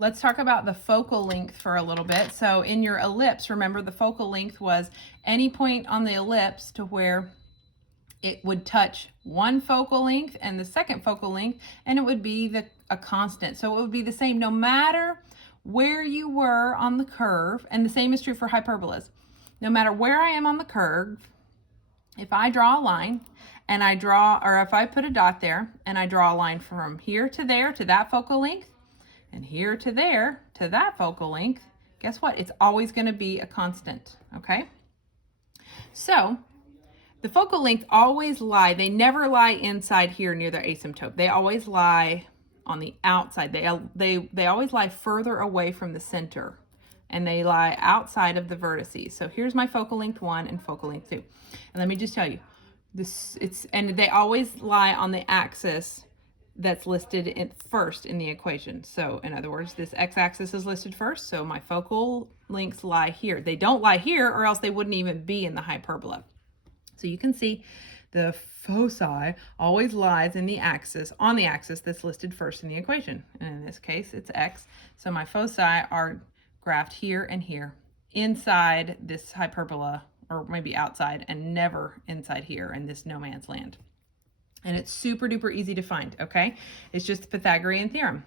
let's talk about the focal length for a little bit. So in your ellipse, remember the focal length was any point on the ellipse to where it would touch one focal length and the second focal length, and it would be a constant. So it would be the same no matter where you were on the curve, and the same is true for hyperbolas. No matter where I am on the curve, if I draw a line and if I put a dot there and I draw a line from here to there to that focal length, and here to there to that focal length, guess what? It's always going to be a constant, okay? So the focal length always they never lie inside here near the asymptote. They always lie on the outside. They always lie further away from the center, and they lie outside of the vertices. So here's my focal length 1 and focal length 2. And let me just tell you, and they always lie on the axis that's listed first in the equation. So in other words, this x-axis is listed first, so my focal lengths lie here. They don't lie here, or else they wouldn't even be in the hyperbola. So you can see the foci always lies on the axis that's listed first in the equation. And in this case, it's x. So my foci are graphed here and here, inside this hyperbola, or maybe outside, and never inside here in this no man's land. And it's super duper easy to find, okay? It's just the Pythagorean theorem.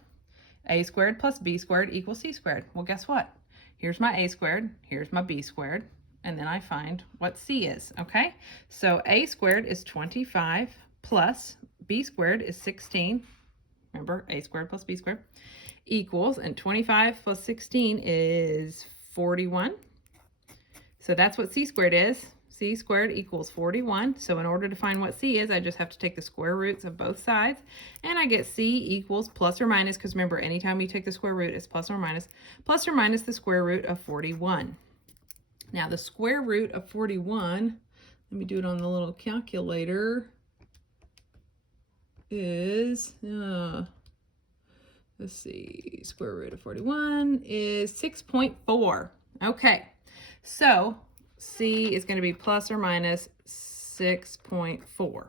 A squared plus b squared equals c squared. Well, guess what? Here's my a squared, here's my b squared, and then I find what c is, okay? So a squared is 25 plus b squared is 16. Remember, a squared plus b squared equals, and 25 plus 16 is 41. So that's what c squared is. C squared equals 41. So in order to find what c is, I just have to take the square roots of both sides, and I get c equals plus or minus, because remember, anytime you take the square root, it's plus or minus the square root of 41. Now the square root of 41, let me do it on the little calculator, is, let's see, square root of 41 is 6.4. Okay, so c is going to be plus or minus 6.4.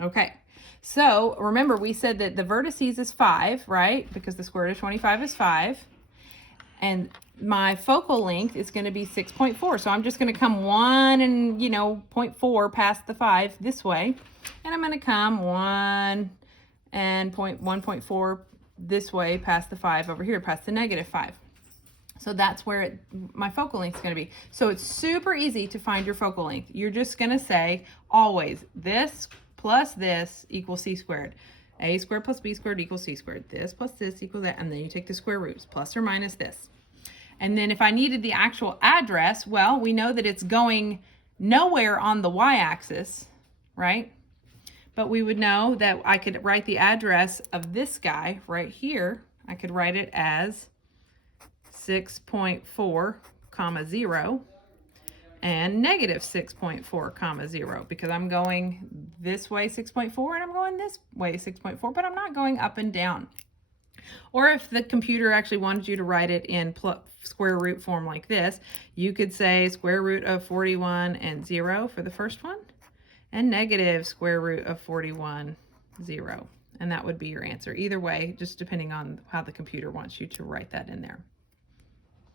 Okay, so remember we said that the vertices is 5, right? Because the square root of 25 is 5. And my focal length is going to be 6.4. So I'm just going to come 1 and, 0.4 past the 5 this way. And I'm going to come 1 and 1.4 this way past the 5 over here, past the negative 5. So that's where my focal length is going to be. So it's super easy to find your focal length. You're just going to say always this plus this equals c squared. A squared plus b squared equals c squared. This plus this equals that. And then you take the square roots, plus or minus this. And then if I needed the actual address, well, we know that it's going nowhere on the y-axis, right? But we would know that I could write the address of this guy right here. I could write it as 6.4, 0, and negative 6.4, 0, because I'm going this way 6.4 and I'm going this way 6.4, but I'm not going up and down. Or if the computer actually wanted you to write it in square root form like this, you could say square root of 41 and 0 for the first one, and negative square root of 41, 0. And that would be your answer. Either way, just depending on how the computer wants you to write that in there.